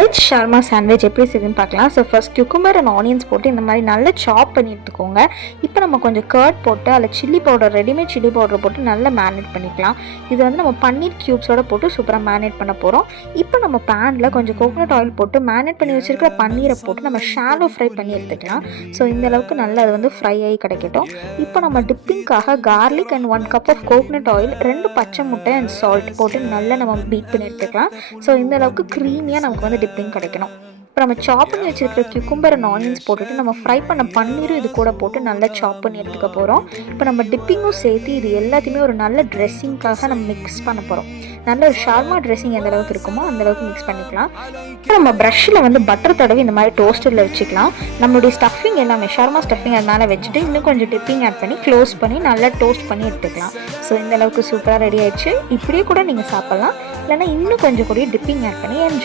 Veg ஷார்மா sandwich எப்படி செய்யுதுன்னு பார்க்கலாம். So first cucumber and onions போட்டு இந்த மாதிரி நல்லா சாப் பண்ணி எடுத்துக்கோங்க. இப்போ நம்ம கொஞ்சம் கர்ட் போட்டு அதில் chilli powder, readymade chilli powder போட்டு நல்லா மேரினேட் பண்ணிக்கலாம். இது வந்து நம்ம பன்னீர் க்யூப்ஸோட போட்டு சூப்பராக மேரினேட் பண்ண போகிறோம். இப்போ நம்ம பேனில் கொஞ்சம் கோகோனட் ஆயில் போட்டு மேரினேட் பண்ணி வச்சுருக்கிற பன்னீரை போட்டு நம்ம ஷாலோ ஃப்ரை பண்ணி எடுத்துக்கலாம். ஸோ இந்த அளவுக்கு நல்லா அது வந்து ஃப்ரை ஆகி கிடைக்கட்டும். இப்போ நம்ம டிப்பிங்காக garlic and 1 cup of coconut oil, 2 பச்சை முட்டை அண்ட் சால்ட் போட்டு நல்லா நம்ம பீட் பண்ணி எடுத்துக்கலாம். ஸோ இந்த அளவுக்கு க்ரீமியாக நமக்கு வந்து டிப்பிங் கிடைக்கணும். இப்போ நம்ம சாப் பண்ணி வச்சுருக்கிற குக்கும்பர் அண்ட் ஆனியன்ஸ் போட்டுட்டு நம்ம ஃப்ரை பண்ண பன்னீரும் இது கூட போட்டு நல்லா சாப் பண்ணி எடுத்துக்க போகிறோம். இப்போ நம்ம டிப்பிங்கும் சேர்த்து இது எல்லாத்தையுமே ஒரு நல்ல ட்ரெஸ்ஸிங்காக நம்ம மிக்ஸ் பண்ண போகிறோம். நல்ல ஒரு ஷார்மா ட்ரெஸ்ஸிங் எந்த அளவுக்கு இருக்குமோ அந்தளவுக்கு மிக்ஸ் பண்ணிக்கலாம். இப்போ நம்ம ப்ரஷ்ஷில் வந்து பட்டர் தடவி இந்த மாதிரி டோஸ்டரில் வச்சுக்கலாம். நம்மளுடைய ஸ்டஃபிங் எல்லாமே ஷார்மா ஸ்டஃபிங் அது மேலே வச்சுட்டு இன்னும் கொஞ்சம் டிப்பிங் ஆட் பண்ணி க்ளோஸ் பண்ணி நல்லா டோஸ்ட் பண்ணி எடுத்துக்கலாம். ஸோ இந்த அளவுக்கு சூப்பராக ரெடி ஆயிடுச்சு. இப்படியே கூட நீங்கள் சாப்பிட்லாம், இல்லைன்னா இன்னும் கொஞ்சம் கூட டிப்பிங் ஆட் பண்ணி என்ஜாய்